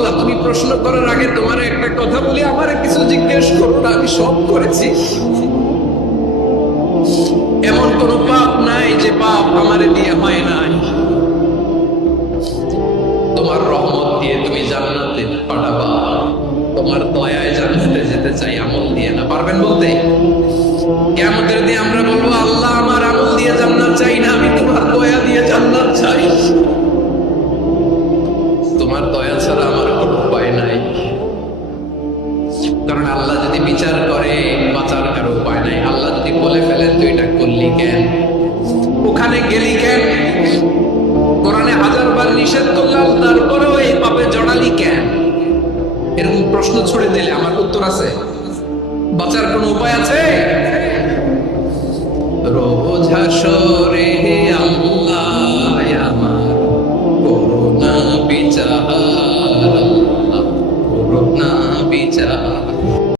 রাসূলুল্লাহ, তুমি প্রশ্ন করার আগে তোমার একটা কথা বলি, আমারে কিছু জিজ্ঞেস করো না, আমি সব করেছি। এমন কোন পাপ নাই যে পাপ আমারে দিয়ে হয় নাই। তোমার রহমত দিয়ে তুমি জান্নাতে পাঠাবা, তোমার দয়ায় জান্নাতে যেতে চাই, আমল দিয়ে না। পারবেন বলতে? কিয়ামতের দিন আমরা বলবো, আল্লাহ আমার আমল দিয়ে জান্নাত চাই না, আমি তোমার দয়া দিয়ে জান্নাত চাই। তোমার দয়া ছাড়া আমার কোনো উপায় নাই। কারণ আল্লাহ যদি বিচার করে, বাঁচার কারো উপায় নাই। আল্লাহ যদি বলে ফেলেন তুই এটা করলি কেন, ওখানে গেলি কেন, কোরআনে 1000 বার নিষেধ করলাম তারপরেও এই পাপে জড়ালি কেন, এরকম প্রশ্ন ছুড়ে দিলে আমার উত্তর আছে? বাঁচার কোনো উপায় আছে? রোজ হাসর